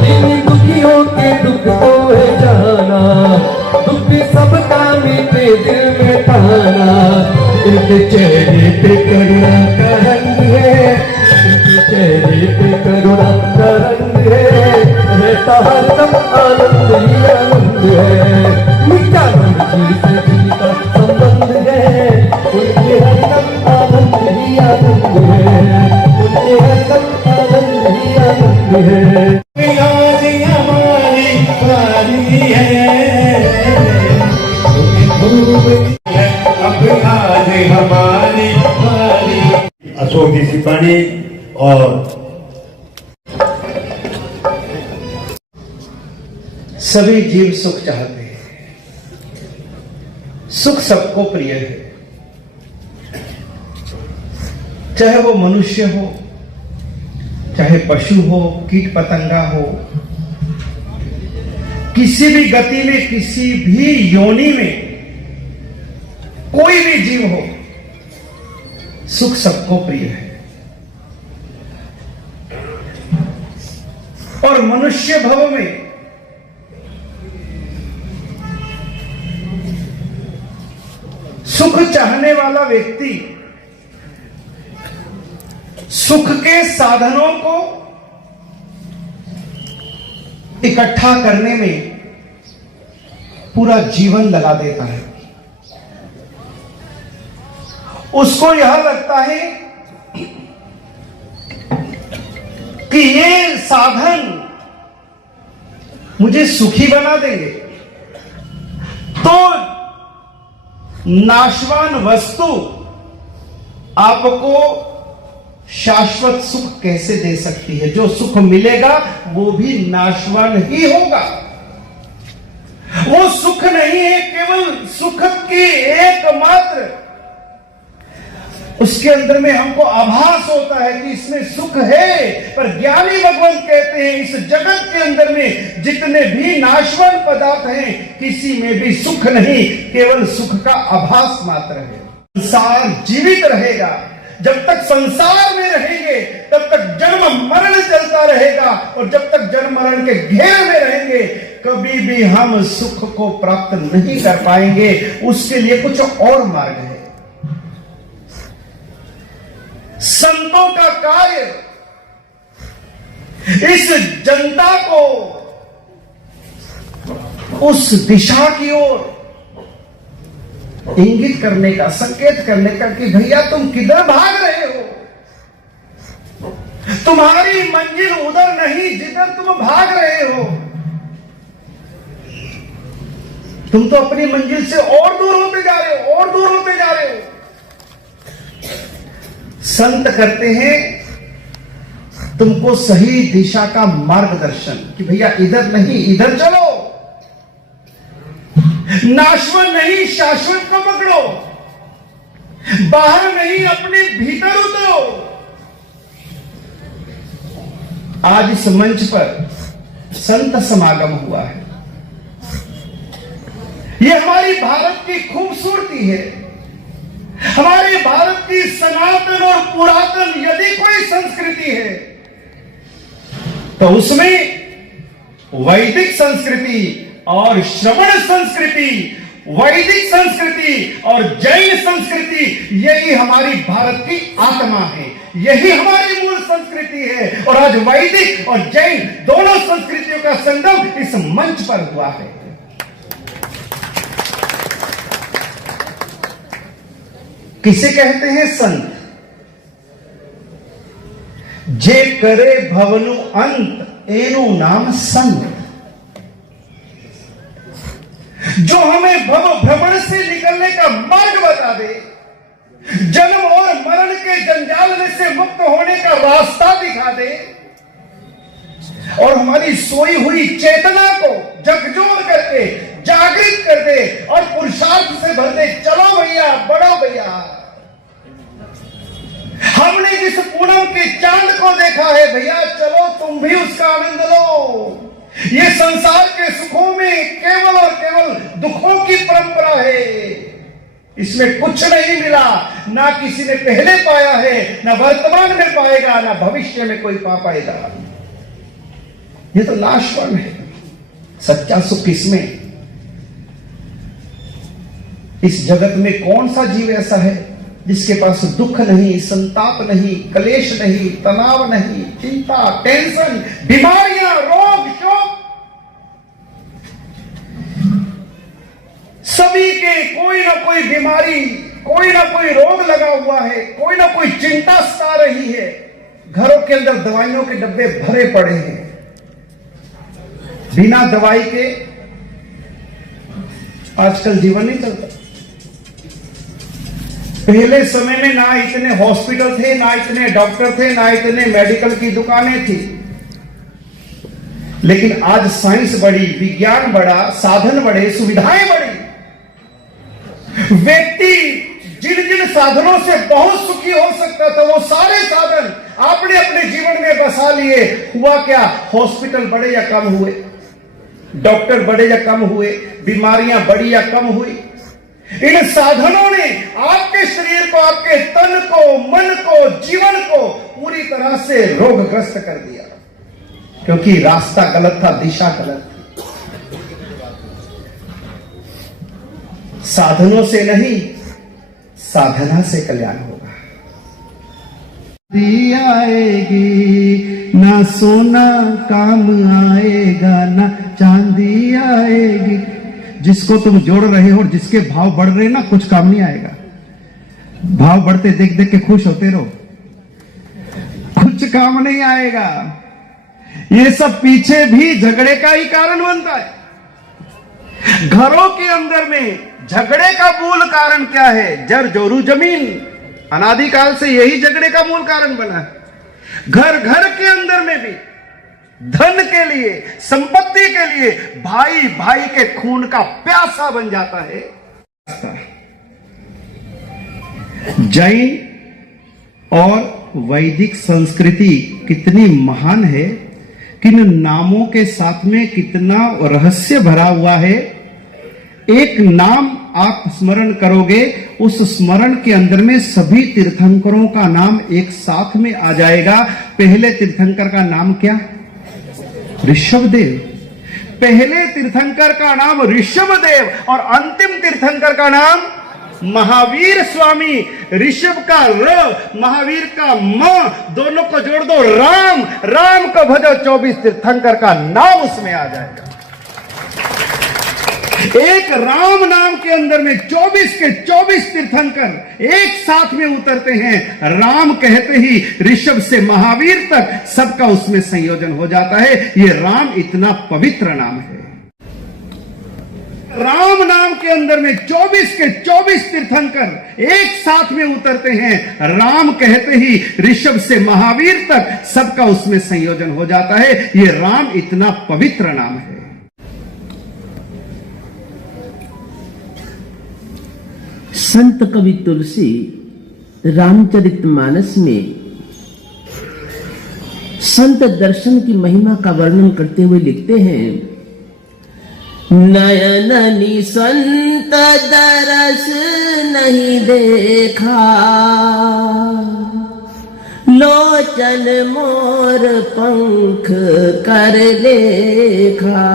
दीन दुखियों के दुख को है जाना, दुख सबका मीठे दिल में खाना। इनके चेहरे पे करुणा का रंग है, इनके चेहरे पे करुणा का रंग है, रहता हरदम आनंद ही आनंद है। नित्यानंद जी से जिनका संबंध है, उनके हरदम आनंद ही आनंद है, उनके हरदम आनंद ही आनंद है। आज हमारी बारी है, अब आज हमारी बारी। अशोक जी सिपाही और सभी जीव सुख चाहते हैं, सुख सबको प्रिय है, चाहे वो मनुष्य हो, चाहे पशु हो, कीट पतंगा हो, किसी भी गति में, किसी भी योनि में कोई भी जीव हो, सुख सबको प्रिय है। और मनुष्य भव में सुख चाहने वाला व्यक्ति सुख के साधनों को इकट्ठा करने में पूरा जीवन लगा देता है। उसको यह लगता है कि ये साधन मुझे सुखी बना देंगे, तो नाशवान वस्तु आपको शाश्वत सुख कैसे दे सकती है? जो सुख मिलेगा वो भी नाशवान ही होगा। वो सुख नहीं है, केवल सुख की एकमात्र उसके अंदर में हमको आभास होता है कि इसमें सुख है, पर ज्ञानी भगवान कहते हैं इस जगत के अंदर में जितने भी नाशवान पदार्थ हैं, किसी में भी सुख नहीं, केवल सुख का आभास मात्र है। संसार जीवित रहेगा, जब तक संसार में रहेंगे तब तक जन्म मरण चलता रहेगा, और जब तक जन्म मरण के घेरे में रहेंगे कभी भी हम सुख को प्राप्त नहीं कर पाएंगे। उसके लिए कुछ और मार्ग है। संतों का कार्य इस जनता को उस दिशा की ओर इंगित करने का, संकेत करने का कि भैया तुम किधर भाग रहे हो, तुम्हारी मंजिल उधर नहीं जिधर तुम भाग रहे हो, तुम तो अपनी मंजिल से और दूर होते जा रहे हो, और दूर होते जा रहे हो। संत करते हैं तुमको सही दिशा का मार्गदर्शन कि भैया इधर नहीं इधर चलो, नाशवन नहीं शाश्वत को पकड़ो, बाहर नहीं अपने भीतर उतरो। आज इस मंच पर संत समागम हुआ है। यह हमारी भारत की खूबसूरती है। हमारे भारत की सनातन और पुरातन यदि कोई संस्कृति है तो उसमें वैदिक संस्कृति और श्रवण संस्कृति, वैदिक संस्कृति और जैन संस्कृति, यही हमारी भारत की आत्मा है, यही हमारी मूल संस्कृति है। और आज वैदिक और जैन दोनों संस्कृतियों का संगम इस मंच पर हुआ है। किसे कहते हैं संत? जे करे भवनु अंत एनु नाम संत। जो हमें भव भ्रमण से निकलने का मार्ग बता दे, जन्म और मरण के जंजाल में से मुक्त होने का रास्ता दिखा दे, और हमारी सोई हुई चेतना को झकझोर करके जागृत कर दे और पुरुषार्थ से भर दे। चलो भैया, बढ़ो भैया। हमने जिस पूनम के चांद को देखा है भैया, चलो तुम भी उसका आनंद लो। ये संसार के सुखों में केवल और केवल दुखों की परंपरा है। इसमें कुछ नहीं मिला, ना किसी ने पहले पाया है, ना वर्तमान में पाएगा, ना भविष्य में कोई पा पाएगा। ये तो नाशवान है। सच्चा सुख इसमें। इस जगत में कौन सा जीव ऐसा है जिसके पास दुख नहीं, संताप नहीं, क्लेश नहीं, तनाव नहीं, चिंता, टेंशन, बीमारियां, रोग, शोक, सभी के कोई ना कोई बीमारी, कोई ना कोई रोग लगा हुआ है, कोई ना कोई चिंता सता रही है। घरों के अंदर दवाइयों के डब्बे भरे पड़े हैं। बिना दवाई के आजकल जीवन नहीं चलता। पहले समय में ना इतने हॉस्पिटल थे, ना इतने डॉक्टर थे, ना इतने मेडिकल की दुकानें थी। लेकिन आज साइंस बढ़ी, विज्ञान बढ़ा, साधन बढ़े, सुविधाएं बढ़ी। व्यक्ति जिन जिन साधनों से बहुत सुखी हो सकता था, वो सारे साधन आपने अपने जीवन में बसा लिए। हुआ क्या? हॉस्पिटल बढ़े या कम हुए, डॉक्टर बढ़े या कम हुए, बीमारियां बढ़ी या कम हुई। इन साधनों ने आपके शरीर को, आपके तन को, मन को, जीवन को पूरी तरह से रोगग्रस्त कर दिया, क्योंकि रास्ता गलत था, दिशा गलत थी। साधनों से नहीं, साधना से कल्याण होगा। दी आएगी ना सोना काम आएगा, ना चांदी आएगी। जिसको तुम जोड़ रहे हो और जिसके भाव बढ़ रहे ना, कुछ काम नहीं आएगा। भाव बढ़ते देख देख के खुश होते रहो, कुछ काम नहीं आएगा। ये सब पीछे भी झगड़े का ही कारण बनता है। घरों के अंदर में झगड़े का मूल कारण क्या है? जर जोरू जमीन। अनादिकाल से यही झगड़े का मूल कारण बना है। घर घर के अंदर में भी धन के लिए, संपत्ति के लिए भाई भाई के खून का प्यासा बन जाता है। जैन और वैदिक संस्कृति कितनी महान है, किन नामों के साथ में कितना रहस्य भरा हुआ है। एक नाम आप स्मरण करोगे, उस स्मरण के अंदर में सभी तीर्थंकरों का नाम एक साथ में आ जाएगा। पहले तीर्थंकर का नाम क्या? ऋषभदेव। पहले तीर्थंकर का नाम ऋषभदेव और अंतिम तीर्थंकर का नाम महावीर स्वामी। ऋषभ का र, महावीर का म, दोनों को जोड़ दो राम, राम को भजो, 24 तीर्थंकर का नाम उसमें आ जाएगा। एक राम नाम के अंदर में 24 के 24 तीर्थंकर एक साथ में उतरते हैं। राम कहते ही ऋषभ से महावीर तक सबका उसमें संयोजन हो जाता है। ये राम इतना पवित्र नाम है। राम नाम के अंदर में 24 के 24 तीर्थंकर एक साथ में उतरते हैं। राम कहते ही ऋषभ से महावीर तक सबका उसमें संयोजन हो जाता है। ये राम इतना पवित्र नाम है। संत कवि तुलसी रामचरितमानस में संत दर्शन की महिमा का वर्णन करते हुए लिखते हैं, नयननि संत दरस नहीं देखा, लोचन मोर पंख कर लेखा।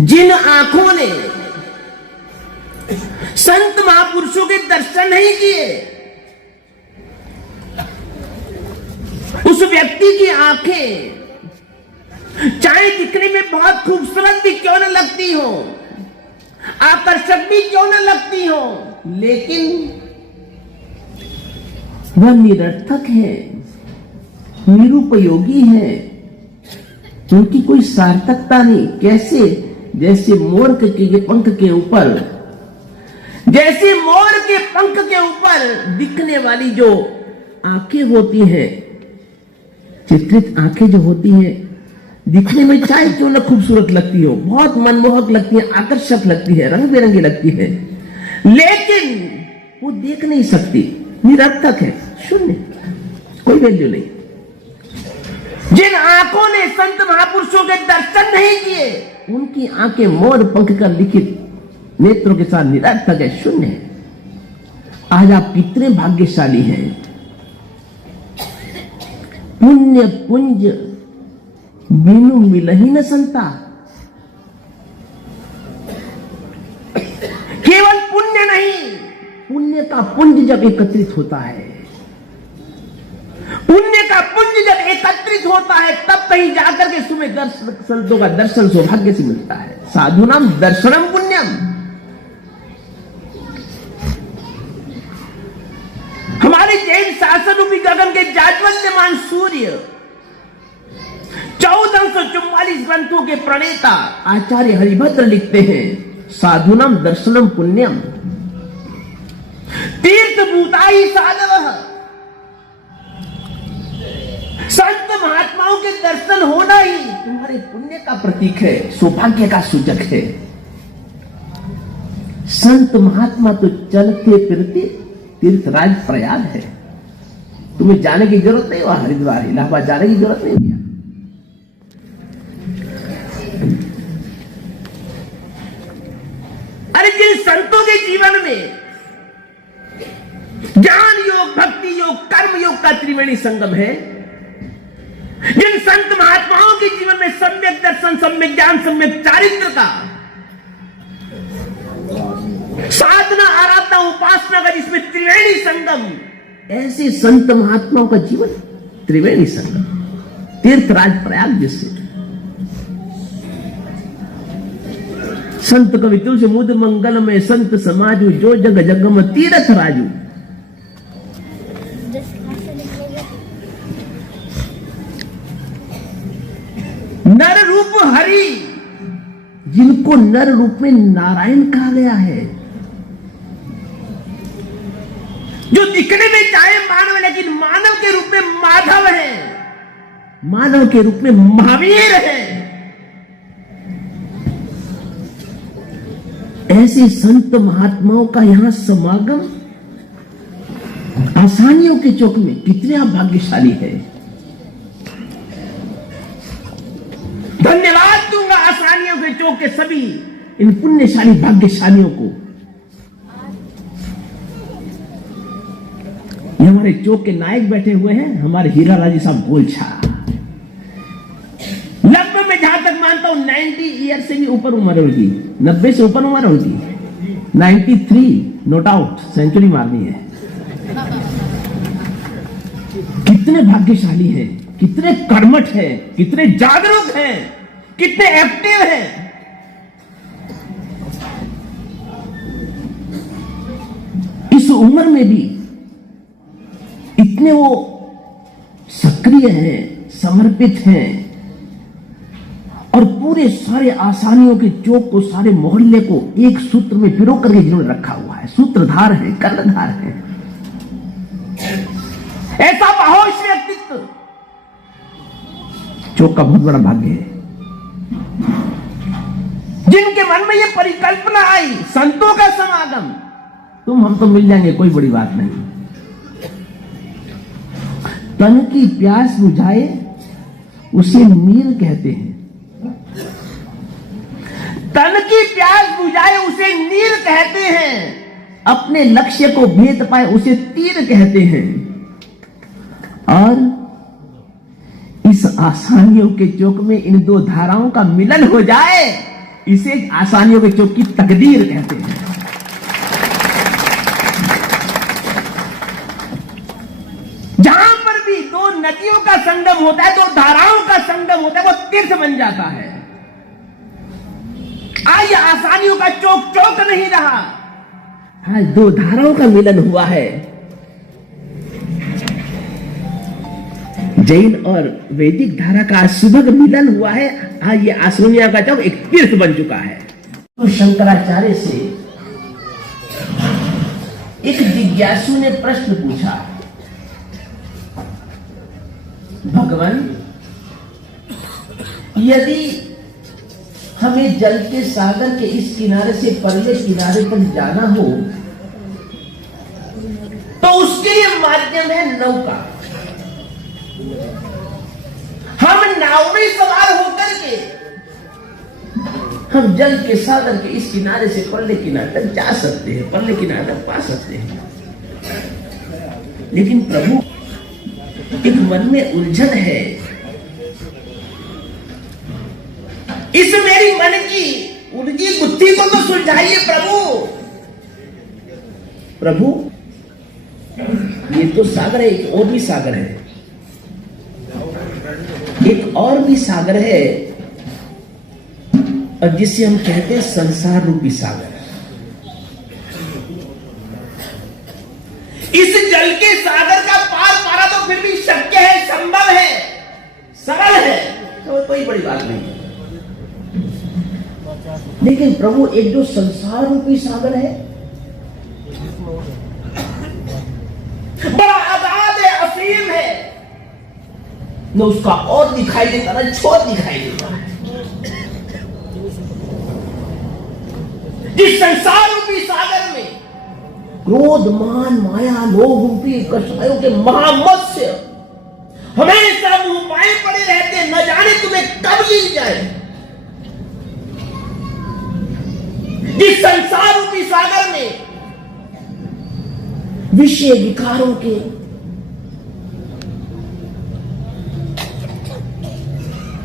जिन आंखों ने संत महापुरुषों के दर्शन नहीं किए, उस व्यक्ति की आंखें चाहे दिखने में बहुत खूबसूरत भी क्यों न लगती हो, आकर्षक भी क्यों न लगती हो, लेकिन वह निरर्थक है, निरुपयोगी है, उनकी कोई सार्थकता नहीं। कैसे? जैसे मोर के पंख के ऊपर, जैसे मोर के पंख के ऊपर दिखने वाली जो आंखें होती हैं, चित्रित आंखें जो होती हैं, दिखने में चाहे क्यों न खूबसूरत लगती हो, बहुत मनमोहक लगती है, आकर्षक लगती है, रंग बिरंगी लगती है, लेकिन वो देख नहीं सकती, निरर्थक है, शून्य, कोई वैल्यू नहीं। जिन आंखों ने संत महापुरुषों के दर्शन नहीं किए, उनकी आंखें मोर पंख का लिखित नेत्रों के साथ निरर्थक है, शून्य है। आज आप कितने भाग्यशाली हैं। पुण्य पुंज बिनु मिलहि न संता। केवल पुण्य नहीं, पुण्य का पुंज जब एकत्रित होता है, पुण्य का पुंज जब एकत्रित होता है, तब कहीं जाकर के सुबह संतों का दर्शन सौभाग्य से मिलता है। साधु नाम दर्शनम पुण्यम। हमारे जैन शासन रूपी गगन के जाज्वल्यमान सूर्य 1444 ग्रंथों के प्रणेता आचार्य हरिभद्र लिखते हैं, साधु नाम दर्शनम पुण्यम तीर्थ भूताई साधव। संत महात्माओं के दर्शन होना ही तुम्हारे पुण्य का प्रतीक है, सौभाग्य का सूचक है। संत महात्मा तो चलते फिरते तीर्थराज प्रयाग है, तुम्हें जाने की जरूरत नहीं, वहां हरिद्वार इलाहाबाद जाने की जरूरत नहीं है। अरे जिन संतों के जीवन में ज्ञान योग, भक्ति योग, कर्म योग का त्रिवेणी संगम है, जिन संत महात्माओं के जीवन में सम्यक दर्शन, सम्यक ज्ञान, सम्यक चारित्र का, साधना, आराधना, उपासना का जिसमें त्रिवेणी संगम, ऐसे संत महात्माओं का जीवन त्रिवेणी संगम, तीर्थराज प्रयाग जिससे। संत कवि तुलसी मुद मंगल में संत समाजू, जो जग जगम तीर्थ राजू। नर रूप हरि, जिनको नर रूप में नारायण कहा गया है, जो दिखने में चाहे मानव, लेकिन मानव के रूप में माधव है, मानव के रूप में महावीर है। ऐसे संत महात्माओं का यहां समागम आसानियों के चौक में, कितने आप भाग्यशाली है। धन्यवाद दूंगा चौक के सभी इन पुण्यशाली भाग्यशालियों को, ये हमारे चौक के नायक बैठे हुए हैं, हमारे हीरा राजी साहब गोलछा, लगभग मैं जहां तक मानता हूं 90 ईयर से भी ऊपर उम्र होगी, 90 से ऊपर उम्र होगी, 93 नो डाउट, सेंचुरी मारनी है। कितने भाग्यशाली हैं, कितने कर्मठ हैं, कितने जागरूक हैं, कितने एक्टिव हैं। इस उम्र में भी इतने वो सक्रिय हैं, समर्पित हैं और पूरे सारे आसानियों के चौक को, सारे मोहल्ले को एक सूत्र में पिरो करके जिन्होंने रखा हुआ है। सूत्रधार है, कर्णधार है। ऐसा बाहोश व्यक्तित्व चौक का बहुत बड़ा भाग्य है। जिनके मन में यह परिकल्पना आई, संतों का समागम, तुम हम तो मिल जाएंगे, कोई बड़ी बात नहीं। तन की प्यास बुझाए उसे नीर कहते हैं, तन की प्यास बुझाए उसे नीर कहते हैं, अपने लक्ष्य को भेद पाए उसे तीर कहते हैं। और इस आसानियों के चौक में इन दो धाराओं का मिलन हो जाए, इसे आसानियों के चौक की तकदीर कहते हैं। जहां पर भी दो नदियों का संगम होता है, दो धाराओं का संगम होता है, वो तीर्थ बन जाता है। आज आसानियों का चौक चौक नहीं रहा, आज दो धाराओं का मिलन हुआ है। जैन और वैदिक धारा का सुभग मिलन हुआ है। आज ये आश्रमिया का चौक एक तीर्थ बन चुका है। तो शंकराचार्य से एक जिज्ञासु ने प्रश्न पूछा, भगवान, यदि हमें जल के सागर के इस किनारे से परले किनारे पर जाना हो तो उसके लिए माध्यम है नौका। हम नाव में सवार होकर के हम जल के सागर के इस किनारे से परले किनारे तक जा सकते हैं, परले किनारे तक पा सकते हैं। लेकिन प्रभु, एक मन में उलझन है, इस मेरी मन की उलझी गुत्थी को तो सुलझाइए प्रभु। प्रभु, ये तो सागर है, एक और भी सागर है, एक और भी सागर है, और जिसे हम कहते हैं संसार रूपी सागर। इस जल के सागर का पार पारा तो फिर भी शक्य है, संभव है, सरल है, तो कोई बड़ी बात नहीं है। लेकिन प्रभु, एक जो संसार रूपी सागर है, बड़ा आजाद है, असीम है, न उसका और दिखाई देता, न छोर दिखाई देता है। जिस संसार रूपी सागर में क्रोध, मान, माया, लोभ रूपी कषायों के महामत्स्य हमेशा मुंह पाए पड़े रहते, न जाने तुम्हें कब लीन जाए। जिस संसार रूपी सागर में विषय विकारों के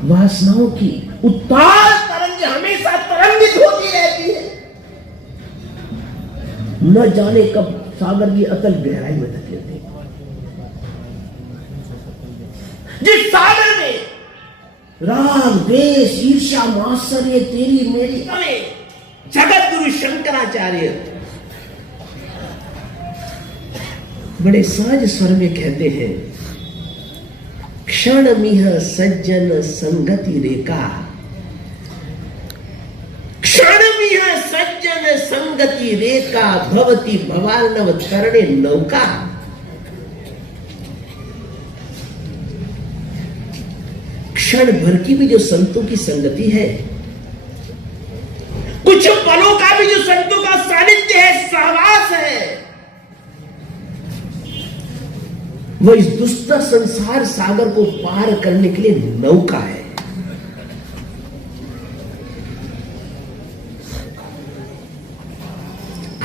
वासनाओं की उतार तरंग हमेशा तरंगित होती रहती है, न जाने कब सागर की अतल गहराई में धकेलते। जिस सागर में राग, द्वेष, ईर्ष्या, मात्सर्य, तेरी मेरी हमें जगत गुरु शंकराचार्य बड़े सहज स्वर में कहते हैं, क्षण मिह सज्जन संगति रेखा, क्षण मिह सज्जन संगति रेखा, भवती भवार्णव तरणे नौका। क्षण भर की भी जो संतों की संगति है, कुछ पलों का भी जो संतों का सानिध्य है, सहवास है, वो इस दुष्ट संसार सागर को पार करने के लिए नौका है।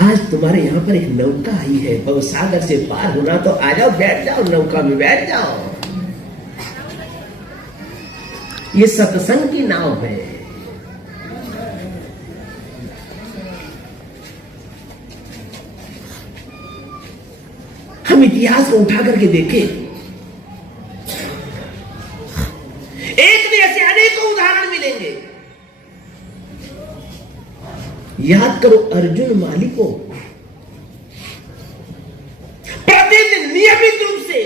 आज तुम्हारे यहाँ पर एक नौका आई है, भवसागर से पार होना तो आ जाओ, बैठ जाओ, नौका में बैठ जाओ। ये सत्संग की नाव है। हम इतिहास को उठा करके देखें, एक नहीं ऐसे अनेकों उदाहरण मिलेंगे। याद करो अर्जुन माली को प्रतिदिन नियमित रूप से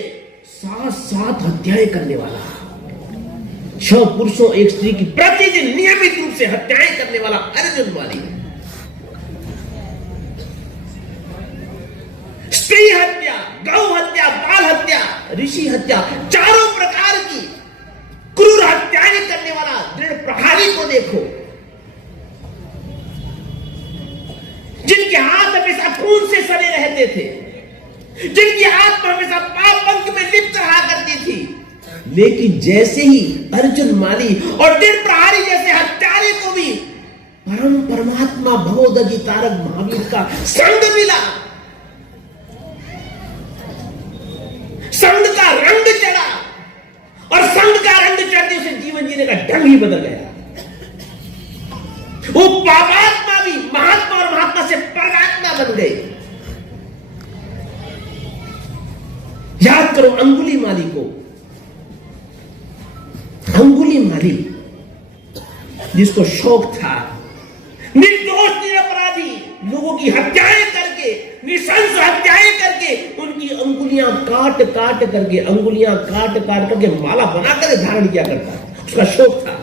7 हत्याएं करने वाला, 6 पुरुषों 1 स्त्री की प्रतिदिन नियमित रूप से हत्याएं करने वाला अर्जुन माली, स्त्री हत्या, गौ हत्या, बाल हत्या, ऋषि हत्या, चारों प्रकार की क्रूर हत्याएं करने वाला दृढ़ प्रहारी को देखो, जिनके हाथ हमेशा खून से सने रहते थे, जिनकी आत्मा हमेशा पाप पंख में लिप्त रहा करती थी, लेकिन जैसे ही अर्जुन माली और दृढ़ प्रहारी जैसे हत्यारे को भी परमात्मा भगवदगी तारक महावीर का संग मिला, संग का रंग चढ़ा, और संग का रंग चढ़ते उसे जीवन जीने का ढंग ही बदल गया। वो पापात्मा भी महात्मा और महात्मा से परमात्मा बन गए। याद करो अंगुली माली को, अंगुली माली जिसको शौक था निर्दोष निरपराधी लोगों की हत्याएं करके, निशंस हत्याएं करके, उनकी अंगुलियां काट काट करके माला बनाकर धारण किया करता, उसका शौक था,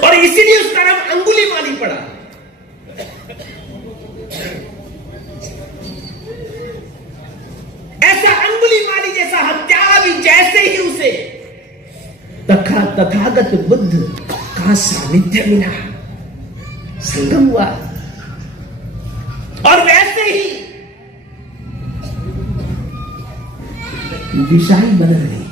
और इसीलिए उसका नाम अंगुली माली पड़ा। ऐसा अंगुली माली जैसा हत्यारा भी जैसे ही उसे तथागत बुद्ध का सानिध्य मिला, संगम हुआ, और वैसे ही दिशा ही बदल गई।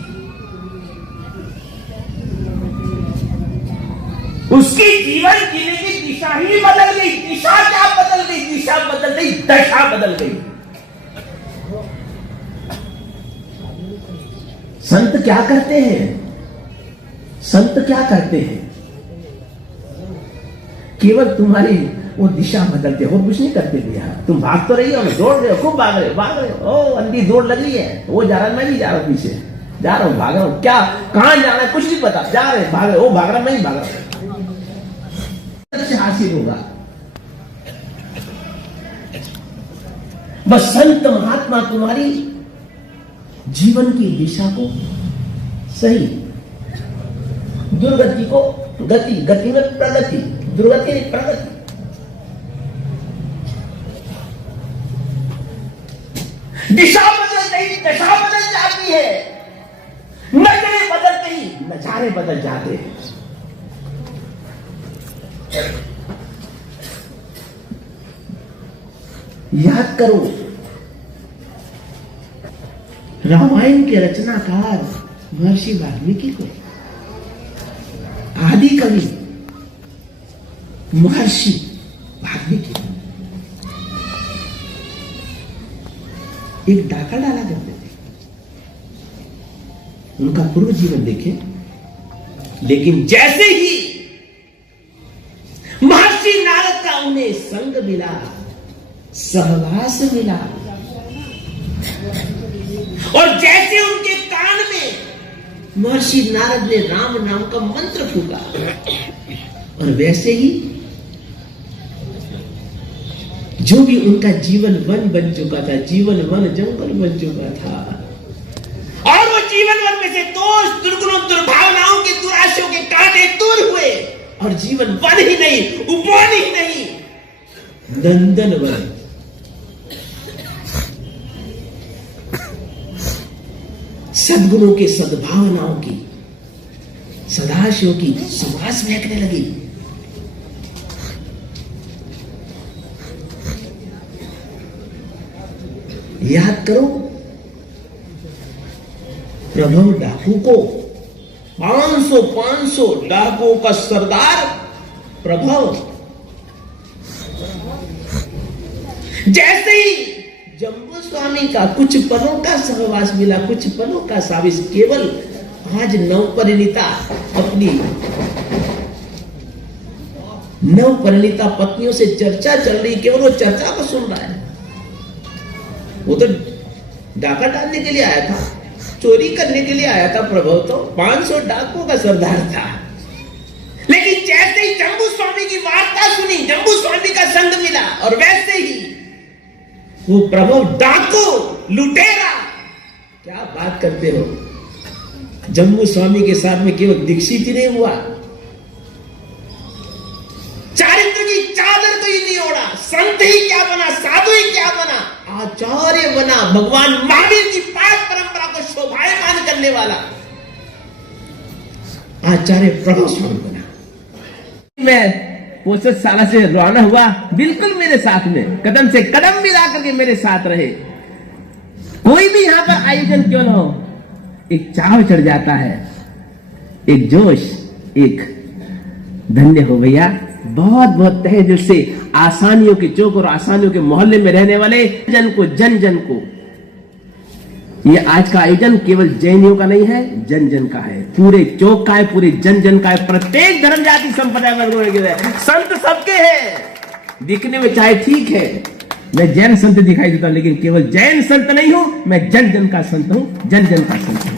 उसकी जीवन जीने की दिशा ही बदल गई। दिशा क्या बदल गई? दिशा बदल गई, दशा बदल गई। संत क्या करते हैं? संत क्या करते हैं? केवल तुम्हारी वो दिशा बदलते हो, कुछ नहीं करते भैया। तुम भाग तो रही हो, दौड़ रहे हो, खूब भाग रहे हो। ओ अंधी दौड़ लग रही है, वो जा रहा है, मैं भी जा रहा हूं, पीछे जा रहा हूं, भाग रहा हूं। क्या कहां जाना है कुछ नहीं पता, जा रहे भाग रहे, वो भाग रहा, मैं ही भाग रहा। हासिल होगा बस संत महात्मा तुम्हारी जीवन की दिशा को सही, दुर्गति को गति, गति में प्रगति, दुर्गति में प्रगति। दिशा बदल गई, दशा बदल जाती है, नजरें बदल गई, नजारे बदल जाते हैं। याद करो रामायण के रचनाकार महर्षि वाल्मीकि को, आदि कवि महर्षि वाल्मीकि एक डाका डाला करते थे। उनका पूर्व जीवन देखें। लेकिन जैसे ही महर्षि नारद का उन्हें संग मिला, सहवास मिला, और जैसे उनके कान में महर्षि नारद ने राम नाम का मंत्र फूका, और वैसे ही जो भी उनका जीवन वन बन चुका था, जीवन वन जंगल बन चुका था, और वो जीवन वन में से दोष, दुर्गुणों, दुर्भावनाओं के, दुराशों के कांटे दूर हुए, और जीवन वन ही नहीं, उपवन ही नहीं, नंदन वन, सद्गुणों के, सद्भावनाओं की, सदाशिव की सुवास महकने लगी। याद करो प्रभु डाकू को, 500 डाकुओं का सरदार प्रभव, जैसे ही जम्बू स्वामी का कुछ पलों का सहवास मिला, कुछ पलों का साविस, केवल आज नवपरिणीता अपनी नवपरिणीता पत्नियों से चर्चा चल रही, केवल वो चर्चा को सुन रहा है। वो तो डाका डालने के लिए आया था, चोरी करने के लिए आया था। प्रभु तो 500 डाकुओं का सरदार था, लेकिन जैसे ही जम्बू स्वामी की वार्ता सुनी, जम्बू स्वामी का संग मिला, और वैसे ही वो प्रभु डाकू लुटेरा, क्या बात करते हो। जम्बू स्वामी के साथ में केवल दीक्षित ही नहीं हुआ, चारित्र की चादर तो ही नहीं ओढ़ा, संत ही क्या बना, साधु ही क्या बना, आचार्य बना। भगवान महावीर की पाठ परंपरा को शोभायमान करने वाला आचार्य प्रभु स्वामी बना। मैं 65 साल से रवाना हुआ, बिल्कुल मेरे साथ में कदम से कदम मिला करके मेरे साथ रहे। कोई भी यहां पर आयोजन क्यों न हो, एक चाव चढ़ जाता है, एक जोश, एक धन्य हो भैया। बहुत बहुत तहे दिल से आसानियों के चौक और आसानियों के मोहल्ले में रहने वाले जन को, जन जन को, ये आज का आयोजन केवल जैनियों का नहीं है, जन जन का है, पूरे चौक का है, पूरे जन जन का है, प्रत्येक धर्म जाति संप्रदाय वर्गों के है। संत सबके हैं, दिखने में चाहे ठीक है, मैं जैन संत दिखाई देता हूं, लेकिन केवल जैन संत नहीं हूं, मैं जन जन का संत हूं, जन जन का संत हूं।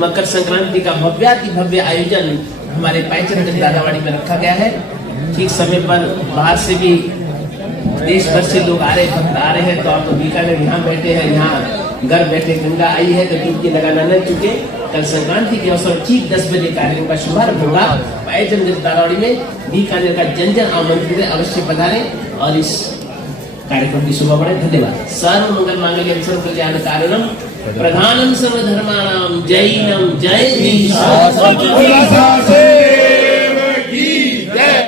मकर संक्रांति का भव्याति भव्य आयोजन हमारे पैचरन दादावाड़ी में रखा गया है। ठीक समय पर बाहर से भी देश भर से लोग आ रहे, भक्त आ रहे हैं। तो आप तो बीकानेर यहाँ बैठे हैं, यहाँ घर बैठे गंगा आई है तो डुबकी लगाना न चुके। कल संक्रांति के अवसर ठीक 10 बजे कार्यक्रम का शुभारंभ होगा पैचरन दादावाड़ी में। बीकानेर का जन जन आमंत्रित है, अवश्य पधारे और इस कार्यक्रम की शोभा बढ़े। धन्यवाद। सर्व मंगल मांगल्यं सर्व कल्याण कारणम प्रधानम सर्वधर्माणां जैनम जय श्री